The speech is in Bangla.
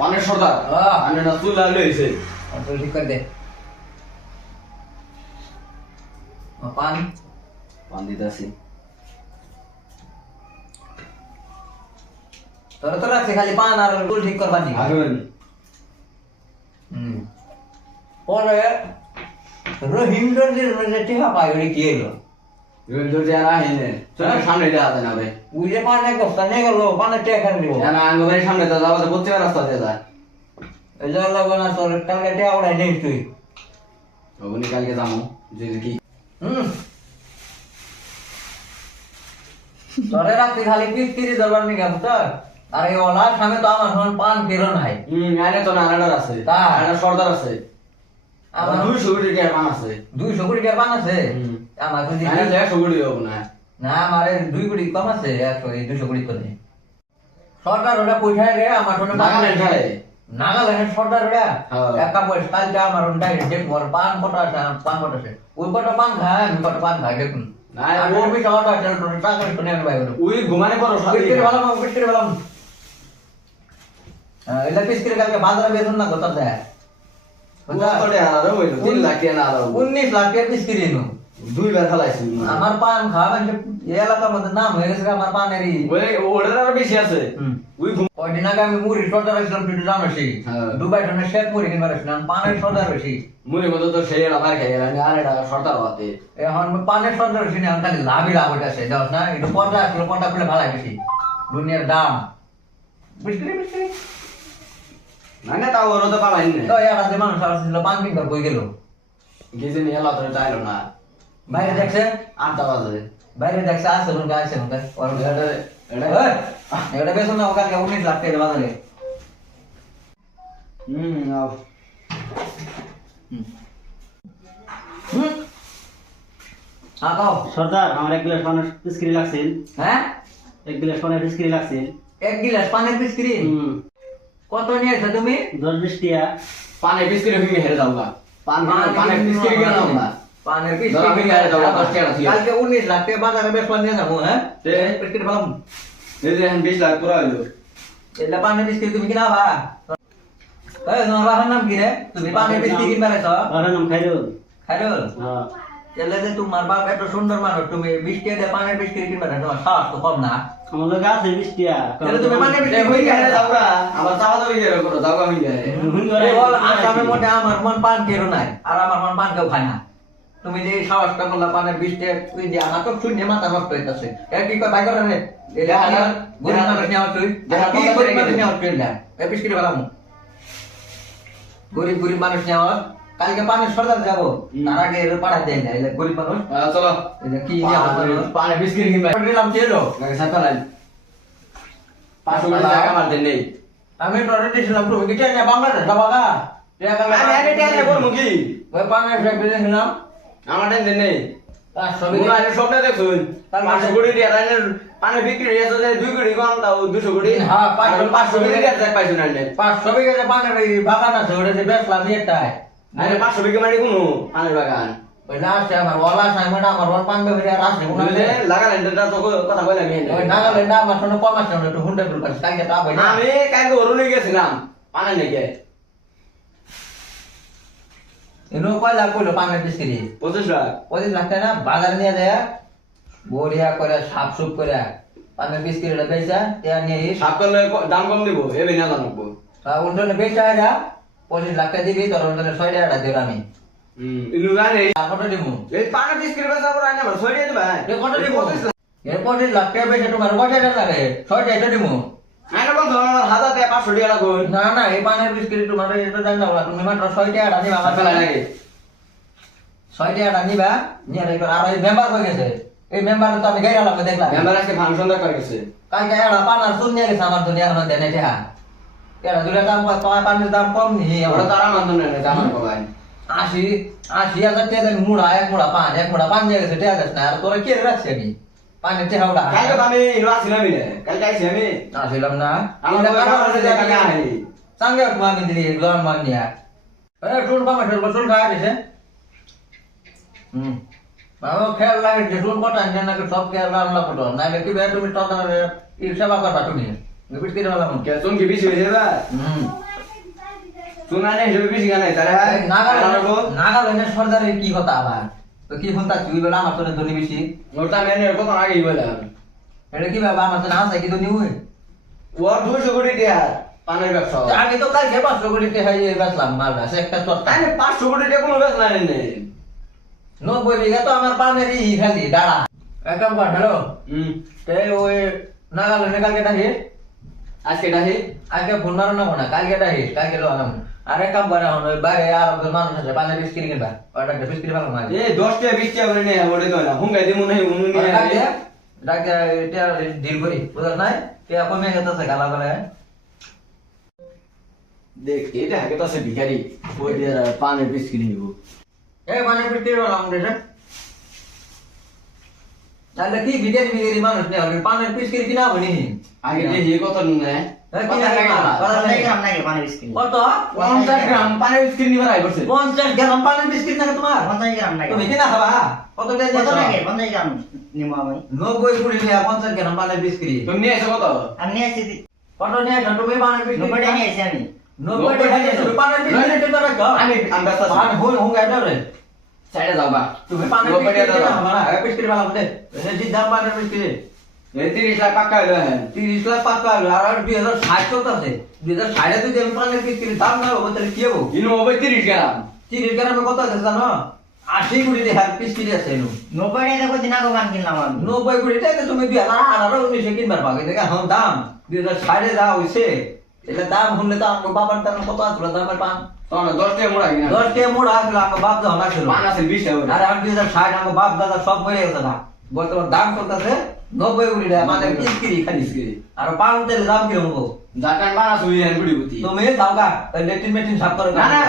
পানের সর্দার আনে না তুই লাগলে হইছে তো ঠিক করে দে পান পান দিতাছি তোর তো রাখছে খালি পান আর টুল ঠিক করবার নি আগুন পরে রহিমগঞ্জের মধ্যে টিহা পাই ওরে কি এলো রহিমগঞ্জ যে না হেনে তোর সামনে যা আছে না রে ওই যে পান এক বস্তা নিয়ে গেল পানের টিহা খান দিব না আঙ্গলের সামনে তো যাওয়া প্রত্যেক রাস্তা দিয়ে যায় এই যে লাগনা তোর কালকে টিহা ওড়াই নেই তুই ওগুনি কালকে যাবো যে কি তোরে রাখতে খালি পিস্তিরি দরবার নি গাম তো আর এই ওলার সামনে তো আমার হন পান কেরো নাই আরে তো না আনাডার আছে আনাডার সর্দার আছে আমার 200 কোটি টাকার পান আছে 200 কোটি টাকা পান আছে আমার যদি আরে 100 কোটি হবে না না আমারে 2 কোটি কম আছে 200 কোটি করে সরকার ওটা পয়সা রে আমার জন্য নাগালেন্ড খায় নাগাল্যান্ড সরকার ওটা একা পয়সা কালকে আমার ডাইরেক্ট দেখবো পান কত আছে পান কত আছে ওই কত পান খায় আমি কত পান খাই দেখুন না ও বি সরকার চল টাকা শুনে আমি বাইরে ওই ঘুমানে পড়ো বিস্কিট ভালো এটা বিস্কিট কালকে বাজারে বেতন না কত দেয় কত টাকা আর হইলো 3 লাখ টাকা না আর 19 লাখ টাকা বিস্কিট এনো দুইবার খালাইছি আমার পান খাওয়া মানে এই এলাকার মধ্যে নাম হয়ে গেছে আমার পানেরই ওই ওটার আরো বেশি আছে ওই কয়দিন আগে আমি মুড়ি সর্দার আসলাম তুই জানো সে দুবাই টনের শেখ মুড়ি কিনবার আসলাম পানের সর্দার বেশি মুড়ি মতো তো সেই আমার খাই গেল আর এটা সর্দার হতে এখন পানের সর্দার বেশি না এখন খালি লাভই লাভ হইতাছে দেখ না একটু পর্দা আসলো পর্দা খুলে ভালো বেশি দুনিয়ার দাম বিস্কিট বিস্কিট না না তাও ওর তো পালাই না তো এরা যে মানুষ আসছিল পান কিনবার কই গেল গিজে নিয়ে এলো তো চাইলো না বাইরে দেখছে 8টা বাজে বাইরে দেখছে আসছে লোক আসছে লোক ওর এটা এটা বেশ না ওখানে 19 লাখ টাকা বাজারে আও আকাও সর্দার আমার 1 গ্লাস পানের বিস্কিট লাগছিল হ্যাঁ 1 গ্লাস পানের বিস্কিট লাগছিল এক গিলাস পানের বিস্কিট কত নিয়েছো তুমি 10-20 টিয়া পানে বিস্কিট ভেঙে হেরে যাও না পানে বিস্কিট গেল না পানের ধরা ভেঙে হেরে যাও 10 টাকা দিয়ে কালকে 19 লাখ টাকা বাজারে বেশ নিয়ে যাবো হ্যাঁ তে বিস্কিট পেলাম এই যে 20 লাখ পুরা হইলো এটা পানের বিস্কিট তুমি কিনা বা এই তোমার বাবার নাম কি রে তুমি পানের বিস্কিট কিনবা রে তো ওর নাম খাইরুল খাইরুল হ্যাঁ এলে যে তোমার বাপ এত সুন্দর মানুষ তুমি 20 টাকা দিয়ে পানের বিস্কিট কিনবা না তোমার সাহস তো কম না আমার লগে আছে 20 টিয়া তাহলে তুমি পানের বিস্কিট হই গেলে যাও না আবার চাওয়া যাবে কি করো যাও আমি যায় এই বল আসামের মধ্যে আমার মন পান কেরো নাই আর আমার মন পান কেউ খায় না তুমি যে সাহসটা করলা পানের 20 টাকা তুই যে আমার তো শুনে মাথা নষ্ট হইতাছে এ কি কয় বাইরে রে এটা আমার গরিব মানুষ নেওয়া তুই কি গরিব মানুষ নেওয়া তুই না এ বিস্কিট বানাম গরিব গরিব মানুষ নেওয়া কালকে পানের সর্দার যাবো তার আগে এর পাঠা দেয় না এটা গরিব মানুষ চলো এটা কি নিয়ে পানে বিস্কিট কিনবা দিলাম চেলো লাগে সাকালাই 500 টাকা মার দেন নেই আমি তোরে দিছিলাম তুমি কি টেনে বাংলাদেশ বাবা আমি আরে টেনে করব কি ওই পানের ব্যাগ দিছিলাম আমার দেন নেই তার সবই মুনা এর স্বপ্ন দেখুন 500 কোটি টাকা রানের পানে বিক্রি হয়েছে যে 2 কোটি কম তাও 200 কোটি হ্যাঁ 500 কোটি টাকা পাইছো না 500 বিঘা পানের এই বাগান আছে ওটা যে বেচলাম এটাই আরে 500 বিঘা মানে কোনো পানের বাগান ওই লাস্টে আমার ওলা সাইমন আমার ওর পান বেবি আর আসে কোন বুঝলে লাগালেন এটা তো কথা কইলাম ওই নাগাল্যান্ড আমার শুনে কম আসে না একটু হুন্ডা বিল কাছে কালকে তা ভাই না আমি কালকে অরুণে গেছিলাম পানে নাকি এনো কয় লাখ কইলো পানের বিস্কিট 25 লাখ 25 লাখ টাকা না বাজার নিয়ে যায় বড়িয়া করে সাফ সুপ করে পানের বিস্কিট এটা বেচা তে নিয়ে সাপ করলে দাম কম দিব এ বিনা জানবো তা উল্টোলে বেচা এরা 25 লাখ টাকা দিবি তোর উল্টোলে 6 টাকা দেব আমি ইনু জানে আর কত দিব এই পানে বিস্কিট বেচা করে আইনা আমার 6 দিবা এ কত দিব এর 25 লাখ টাকা বেচা তোমার কত টাকা লাগে 6 টাকা দিব আইনা বন্ধ আমার 1000 টাকা 500 টাকা লাগবে না না এই পানের বিস্কিট তোমার এটা জান না তুমি মাত্র 6 টাকা নিবা আমার ফেলা লাগে 6 টাকা নিবা নিয়ে রেখো আর এই মেম্বার হয়ে গেছে এই মেম্বার তো আমি গাইরা লাগবে দেখলাম মেম্বার আজকে ফাংশন দা করে গেছে কালকে এরা পানার শুন নিয়ে গেছে আমার দুনিয়া এখন দেনে টাকা এরা দুটা দাম তোমার পানের দাম কম নি ওরা তারা মানতো না জামান কবাই 80,000 টাকা দেন মুড়া এক মুড়া পান নিয়ে গেছে টাকা গেছে না আর তোরা কে রাখছে আমি পানের টাকা ওটা কালকে তো আমি ইনু আসিলাম না কালকে আইছি আমি আসিলাম না আমার কাছে কালকে আই সঙ্গে আমি দিলি গ্রাম মান নিয়া এ টুন পামা বসুন খাওয়া দিছে বাবা খেয়াল লাগে যে টুন কটা আনছে নাকি সব খেয়াল রান্না করতো নাইলে কি বে তুমি তখন সেবা করবা তুমি বিস্কিট বানাবো কে তুমি কি বেশি হয়ে যাবে শুনানে হিসেবে বেশি গান নাই তারা নাগাল্যান্ডের সর্দারের কি কথা আবার তো কি ফোন তার তুই বলে আমার তো ধনী বেশি ওটা আমি এনে কত আগেই বললাম এটা কি ব্যাপার আমার তো না আছে কি ধনী হই ওর 200 কোটি টাকা পানের ব্যবসা আমি তো কালকে 500 কোটি টাকা দিয়ে বেচলাম মালটা সে একটা সস্তা আরে 500 কোটি টাকা কোনো ব্যবসা নাই নে 90 বিঘা তো আমার পানেরই খালি ডাড়া একদম কর হ্যালো তে ওই নাগাল্যান্ডে কালকে ডাকি আজকে ডাহি আজকে ফোন মারো না কোনা কালকে ডাকি কালকে লো আনাম আরে কাম করে হন ওই বাইরে আর একজন মানুষ আছে পানের বিস্কিট কিনবা ওটা একটা বিস্কিট ভালো না এ 10 টাকা 20 টাকা করে নে ওরে তো না হুঙ্গাই দিমু নাই উনি নিয়ে ডাকে এটা ডিল করি বুঝছ নাই তে কমে গেছে গালা গালা দেখ এটা আগে তো আছে ভিখারি ওই দিয়ে পানের বিস্কিট নিব এ পানের বিস্কিট वाला हम देख তাহলে কি ভিখারি ভিখারি মানুষ নেই আর পানের বিস্কিট কিনা বনি আগে দেখি কত নে কত 50 গ্রাম পানের বিস্কিট নিবার আই করছে 50 গ্রাম পানের বিস্কিট না তোমার তুমি কিনা খাবা কত দিয়ে দিছো 90 কুড়ি টাকা 50 গ্রাম পানের বিস্কিট তুমি নিয়ে এসো কত কত নিয়ে আসো তুমি পানের বিস্কিট 90 টাকা নিয়ে তুমি পানের বিস্কিট তো রাখো আমি ব্যস্ত আছি পান হই হুঙ্গা দাও সাইডে যাও বা তুমি পানের বিস্কিট কিনা খাবা না বিস্কিট वाला বলে এই দাম পানের বিস্কিট 30 লাখ পাক্কা হলো হ্যাঁ 30 লাখ পাক্কা হলো আর 2060 চলতেছে 2060 এ যদি আমি পানের বিস্কিট দাম না হবে তাহলে কি হবে ইনো 30 গ্রাম 30 গ্রামে কত আছে জানো 80 কোটি টাকার বিস্কিট আছে এনো 90 কোটি টাকা তুমি 2018 19 কিনবার পাবে দেখা হন দাম 2060 এ যা হইছে এটা দাম হলে তো আমার বাবার দাম কত আছে দামের পান তখন 10 টাকা মোড়া কিনা 10 টাকা মোড়া আসলে আমার বাপ যখন আসলো পান আছে 20 টাকা আর আমি 2060 আমার বাপ দাদা সব মরে গেছে না বর্তমান দাম চলতেছে 90 কোটি টাকা মানে বিস্কিট খালি আর পান তেল দাম কিরকম জাকান বানা সুই এন বুড়ি বুতি তুমি দাও গা লেট্রিন মেট্রিন সাফ করে না না